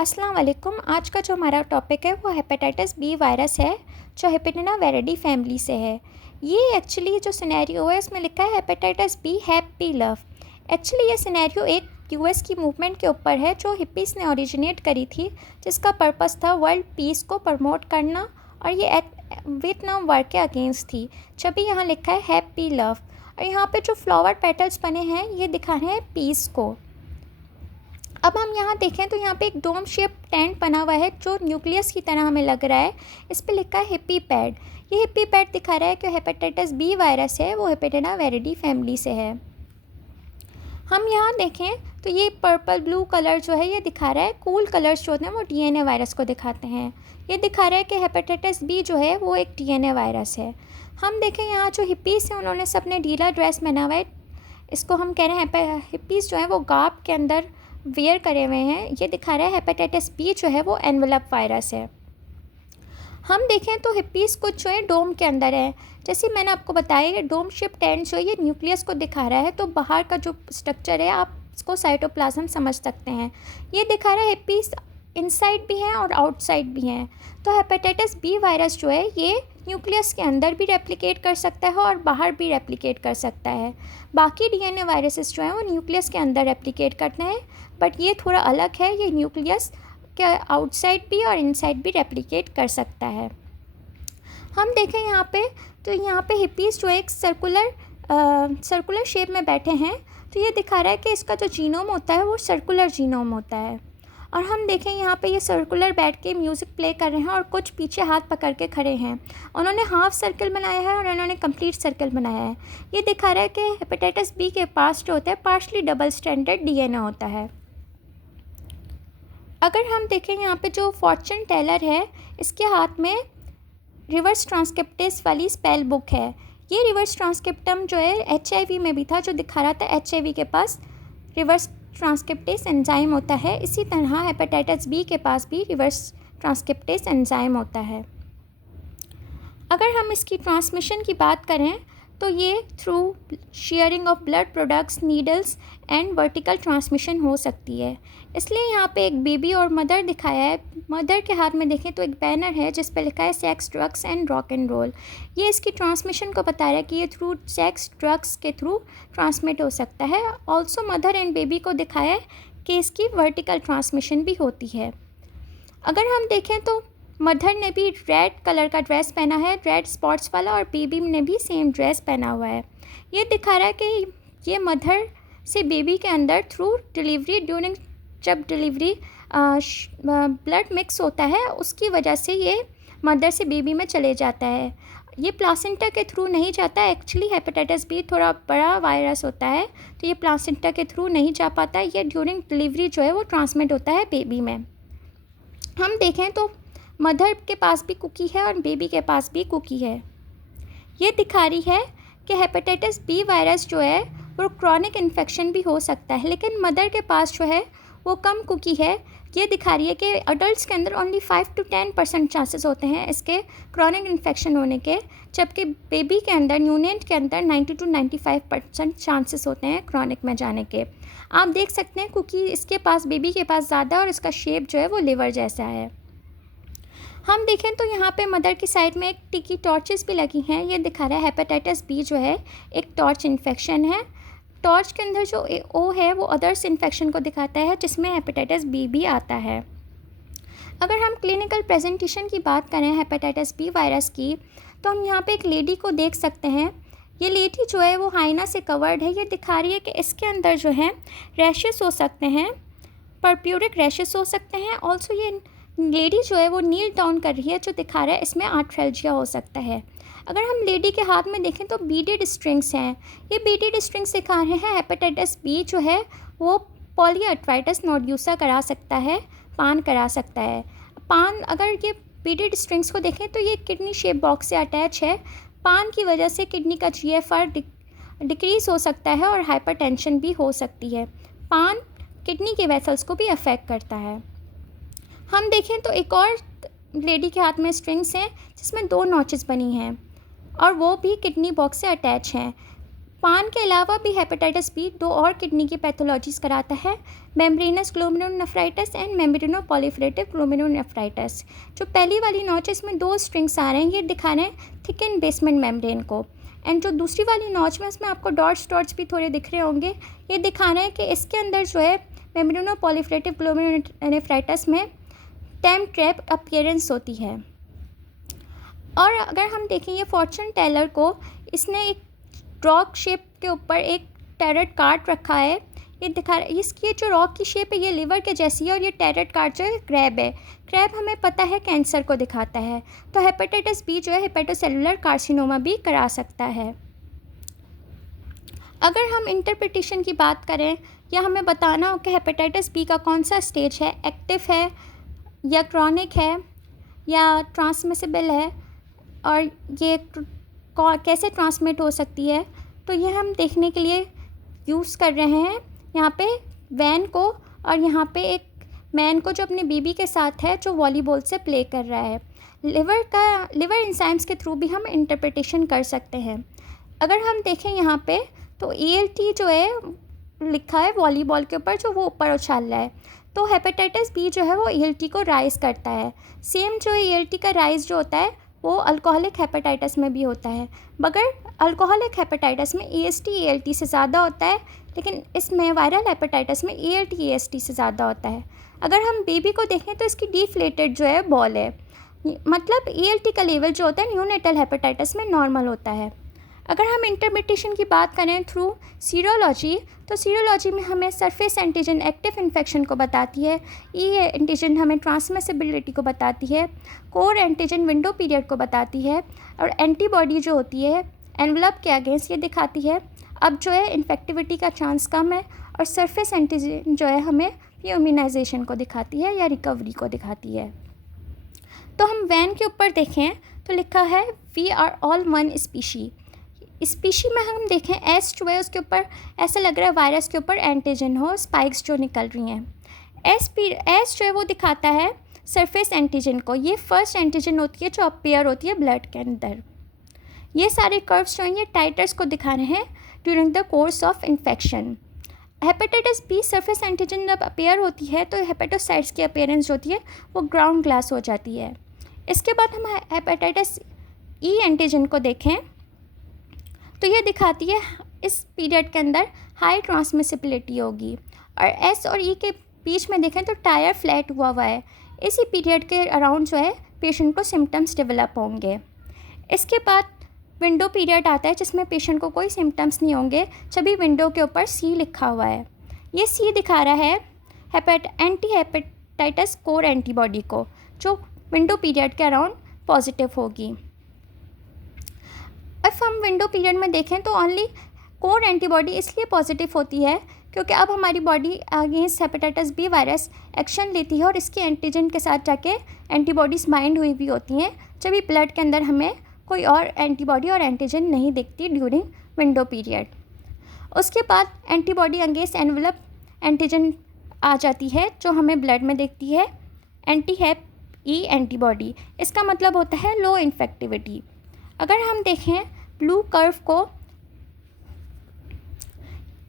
अस्सलाम वालेकुम। आज का जो हमारा टॉपिक है वो हेपेटाइटिस बी वायरस है, जो हेपेटिना वेरिडी फैमिली से है। ये एक्चुअली जो सिनेरियो है इसमें लिखा है hepatitis be happy love. Actually ये सिनेरियो एक यूएस की मूवमेंट के ऊपर है जो हिप्पीज़ ने ओरिजिनेट करी थी, जिसका पर्पस था वर्ल्ड पीस को प्रमोट करना, और ये वियतनाम वार के अगेंस्ट थी। जब भी यहाँ लिखा है हैप्पी लव, और यहाँ पे जो फ्लावर पेटल्स बने हैं ये दिखा रहे हैं पीस को। अब हम यहाँ देखें तो यहाँ पे एक डोम शेप टेंट बना हुआ है जो न्यूक्लियस की तरह हमें लग रहा है। इस पे लिखा है हिप्पी पैड। ये हिप्पी पैड दिखा रहा है कि हेपेटाइटिस बी वायरस है वो हेपेटिना वेरिडी फैमिली से है। हम यहाँ देखें तो ये पर्पल ब्लू कलर जो है ये दिखा रहा है, कूल कलर्स जो होते हैं वो डीएनए वायरस को दिखाते हैं। ये दिखा रहा है कि हेपेटाइटिस बी जो है वो एक डीएनए वायरस है। हम देखें यहाँ जो हिप्पीज़ हैं उन्होंने सबने ढीला ड्रेस पहना हुआ है। इसको हम कह रहे हैं हिप्पीज़ जो है वो गाप के अंदर वेयर करे हुए हैं। ये दिखा रहा है हेपेटाइटिस बी जो है वो एनवेलप वायरस है। हम देखें तो हिप्पीज़ कुछ जो है डोम के अंदर है। जैसे मैंने आपको बताया ये डोम शेप टेंट जो है ये न्यूक्लियस को दिखा रहा है, तो बाहर का जो स्ट्रक्चर है आप इसको साइटोप्लाज्म समझ सकते हैं। ये दिखा रहा है हिप्पीज़ इनसाइड भी हैं और आउटसाइड भी हैं। तो हेपेटाइटिस बी वायरस जो है ये न्यूक्लियस के अंदर भी रेप्लिकेट कर सकता है और बाहर भी रेप्लिकेट कर सकता है। बाकी डीएनए वायरसेस जो हैं वो न्यूक्लियस के अंदर रेप्लिकेट करते हैं, बट ये थोड़ा अलग है, ये न्यूक्लियस के आउटसाइड भी और इनसाइड भी रेप्लिकेट कर सकता है। हम देखें यहाँ पे तो यहाँ पे हिप्पीज़ जो एक सर्कुलर शेप में बैठे हैं, तो ये दिखा रहा है कि इसका जो जीनोम होता है वो सर्कुलर जीनोम होता है। और हम देखें यहाँ पे ये सर्कुलर बैठ के म्यूज़िक प्ले कर रहे हैं और कुछ पीछे हाथ पकड़ के खड़े हैं। उन्होंने हाफ सर्कल बनाया है और उन्होंने कंप्लीट सर्कल बनाया है। ये दिखा रहा है कि हेपेटाइटिस बी के पास जो होता है पार्शली डबल स्ट्रैंडेड डीएनए होता है। अगर हम देखें यहाँ पे जो फॉर्चून टेलर है इसके हाथ में रिवर्स ट्रांसक्रिप्टेस वाली स्पेल बुक है। ये रिवर्स ट्रांसक्रिप्टम जो है एचआईवी में भी था, जो दिखा रहा था एचआईवी के पास रिवर्स ट्रांसक्रिप्टेस एंजाइम होता है। इसी तरह हेपेटाइटिस बी के पास भी रिवर्स ट्रांसक्रिप्टेस एंजाइम होता है। अगर हम इसकी ट्रांसमिशन की बात करें तो ये through sharing of blood products, needles and vertical transmission हो सकती है। इसलिए यहाँ पे एक बेबी और मदर दिखाया है। मदर के हाथ में देखें तो एक बैनर है जिस पे लिखा है sex, drugs and rock and roll. ये इसकी ट्रांसमिशन को बता रहा है कि ये थ्रू सेक्स, ड्रग्स के थ्रू ट्रांसमिट हो सकता है। ऑल्सो मदर एंड बेबी को दिखाया है कि इसकी वर्टिकल ट्रांसमिशन भी होती है। अगर हम देखें तो मदर ने भी रेड कलर का ड्रेस पहना है, रेड स्पॉट्स वाला, और बेबी ने भी सेम ड्रेस पहना हुआ है। ये दिखा रहा है कि ये मदर से बेबी के अंदर थ्रू डिलीवरी, ड्यूरिंग जब डिलीवरी ब्लड मिक्स होता है उसकी वजह से ये मदर से बेबी में चले जाता है। ये प्लासेंटा के थ्रू नहीं जाता। एक्चुअली हेपेटाइटिस बी थोड़ा बड़ा वायरस होता है, तो ये प्लासेंटा के थ्रू नहीं जा पाता। ये ड्यूरिंग डिलीवरी जो है वो ट्रांसमिट होता है बेबी में। हम देखें तो मदर के पास भी कुकी है और बेबी के पास भी कुकी है। ये दिखा रही है कि हेपेटाइटिस बी वायरस जो है वो क्रॉनिक इन्फेक्शन भी हो सकता है, लेकिन मदर के पास जो है वो कम कुकी है। ये दिखा रही है कि अडल्ट्स के अंदर ओनली 5 to 10% चांसेस होते हैं इसके क्रॉनिक इन्फेक्शन होने के, जबकि बेबी के अंदर, न्यूनेंट के अंदर 90 to 95% चांसेस होते हैं क्रॉनिक में जाने के। आप देख सकते हैं कुकी इसके पास, बेबी के पास ज़्यादा, और इसका शेप जो है वो लिवर जैसा है। हम देखें तो यहाँ पे मदर की साइड में एक टिकी टॉर्चेस भी लगी हैं। ये दिखा रहा है हेपेटाइटिस बी जो है एक टॉर्च इन्फेक्शन है। टॉर्च के अंदर जो ओ है वो अदर्स इन्फेक्शन को दिखाता है, जिसमें हेपेटाइटिस बी भी आता है। अगर हम क्लिनिकल प्रेजेंटेशन की बात करें हेपेटाइटिस बी वायरस की, तो हम यहाँ पे एक लेडी को देख सकते हैं। ये लेडी जो है वो हाइना से कवर्ड है। ये दिखा रही है कि इसके अंदर जो है रैशेस हो सकते हैं, परप्यूरिक रैशेस हो सकते हैं। ऑल्सो ये लेडी जो है वो नील डाउन कर रही है, जो दिखा रहा है इसमें आर्थ्रेल्जिया हो सकता है। अगर हम लेडी के हाथ में देखें तो बीडेड स्ट्रिंग्स हैं। ये बीडेड स्ट्रिंग्स दिखा रहे हैं हेपेटाइटिस बी जो है वो पॉलीआर्थराइटिस नोड्यूसा करा सकता है, पान करा सकता है। पान, अगर ये बीडेड स्ट्रिंग्स को देखें तो ये किडनी शेप बॉक्स से अटैच है। पान की वजह से किडनी का जीएफआर डिक्रीज हो सकता है और हाइपरटेंशन भी हो सकती है। पान किडनी के वेसल्स को भी अफेक्ट करता है। हम देखें तो एक और लेडी के हाथ में स्ट्रिंग्स हैं जिसमें 2 नॉचेस बनी हैं और वो भी किडनी बॉक्स से अटैच हैं। पान के अलावा भी हेपेटाइटिस बी 2 और किडनी की पैथोलॉजीज कराता है, मेम्ब्रेनस ग्लोमेरुलोनेफ्राइटिस एंड मेम्ब्रेनो-प्रोलिफरेटिव ग्लोमेरुलोनेफ्राइटिस। जो पहली वाली नॉच है इसमें 2 स्ट्रिंग्स आ रहे हैं, ये दिखा रहे हैं थिकन बेसमेंट मेम्ब्रेन को। एंड जो दूसरी वाली नॉच में इसमें आपको डॉट्स भी थोड़े दिख रहे होंगे, ये दिखा रहे हैं कि इसके अंदर जो है मेम्ब्रेनो-प्रोलिफरेटिव ग्लोमेरुलोनेफ्राइटिस में टाइम ट्रैप अपीयरेंस होती है। और अगर हम देखें ये फॉर्च्यून टेलर को, इसने एक रॉक शेप के ऊपर एक टैरट कार्ड रखा है, ये दिखा रहा है। इसकी जो रॉक की शेप है ये लिवर के जैसी है और ये टैरट कार्ड जो है क्रैब है। क्रैब हमें पता है कैंसर को दिखाता है, तो हेपेटाइटिस बी जो है हेपेटोसेलुलर कार्सिनोमा भी करा सकता है। अगर हम इंटरप्रिटेशन की बात करें या हमें बताना हो कि हेपेटाइटिस बी का कौन सा स्टेज है, एक्टिव है या क्रॉनिक है या ट्रांसमिसिबल है और ये कैसे ट्रांसमिट हो सकती है, तो ये हम देखने के लिए यूज़ कर रहे हैं यहाँ पे वैन को, और यहाँ पे एक मैन को जो अपने बेबी के साथ है जो वॉलीबॉल से प्ले कर रहा है। लिवर एंजाइम्स के थ्रू भी हम इंटरप्रिटेशन कर सकते हैं। अगर हम देखें यहाँ पे तो ELT जो है लिखा है वॉलीबॉल के ऊपर, जो वो ऊपर उछाल रहा है, तो हेपेटाइटिस बी जो है वो ELT को राइज करता है। सेम जो ELT का राइज जो होता है वो अल्कोहलिक हेपेटाइटिस में भी होता है, मगर अल्कोहलिक हेपेटाइटिस में EST ELT से ज़्यादा होता है, लेकिन इसमें वायरल हेपेटाइटिस में ELT EST से ज़्यादा होता है। अगर हम बेबी को देखें तो इसकी डिफ्लेटेड जो है बॉल है, मतलब ELT का लेवल जो होता है न्यूनेटल हेपेटाइटिस में नॉर्मल होता है। अगर हम इंटरप्रिटेशन की बात करें थ्रू सीरोलॉजी, तो सीरोलॉजी में हमें सरफेस एंटीजन एक्टिव इन्फेक्शन को बताती है, एंटीजन हमें ट्रांसमिसिबिलिटी को बताती है, कोर एंटीजन विंडो पीरियड को बताती है, और एंटीबॉडी जो होती है एनवलप के अगेंस्ट ये दिखाती है अब जो है इन्फेक्टिविटी का चांस कम है, और सरफेस एंटीजन जो है हमें इम्यूनाइजेशन को दिखाती है या रिकवरी को दिखाती है। तो हम वैन के ऊपर देखें तो लिखा है we are all one species में हम देखें एस जो है उसके ऊपर ऐसा लग रहा है वायरस के ऊपर एंटीजन हो, स्पाइक्स जो निकल रही हैं। एस जो है वो दिखाता है सरफेस एंटीजन को, ये फर्स्ट एंटीजन होती है जो अपीयर होती है ब्लड के अंदर। ये सारे कर्व्स जो हैं ये टाइटर्स को दिखा रहे हैं during the course of infection. Hepatitis B surface antigen जब अपीयर होती है तो हेपेटोसाइट्स की अपीयरेंस जो होती है वो ग्राउंड ग्लास हो जाती है। इसके बाद हम हेपेटाइटिस ई एंटीजन को देखें तो ये दिखाती है इस पीरियड के अंदर हाई ट्रांसमिसिबिलिटी होगी, और एस और ई के बीच में देखें तो टायर फ्लैट हुआ है। इसी पीरियड के अराउंड जो है पेशेंट को सिम्टम्स डेवलप होंगे। इसके बाद विंडो पीरियड आता है जिसमें पेशेंट को कोई सिम्टम्स नहीं होंगे, जब विंडो के ऊपर सी लिखा हुआ है। ये सी दिखा रहा है एंटी हेपेटाइटिस कोर एंटीबॉडी को, जो विंडो पीरियड के अराउंड पॉजिटिव होगी। अब हम विंडो पीरियड में देखें तो ओनली कोर एंटीबॉडी इसलिए पॉजिटिव होती है क्योंकि अब हमारी body against hepatitis B virus action लेती है और इसके एंटीजन के साथ जाके एंटीबॉडीज बाइंड हुई भी होती हैं, जब भी ब्लड के अंदर हमें कोई और एंटीबॉडी और एंटीजन नहीं दिखती ड्यूरिंग विंडो पीरियड। उसके बाद एंटीबॉडी अगेंस्ट एनवलप एंटीजन आ जाती है जो हमें ब्लड में दिखती है, एंटी हेप ई एंटीबॉडी। इसका मतलब होता है लो इन्फेक्टिविटी। अगर हम देखें ब्लू कर्व को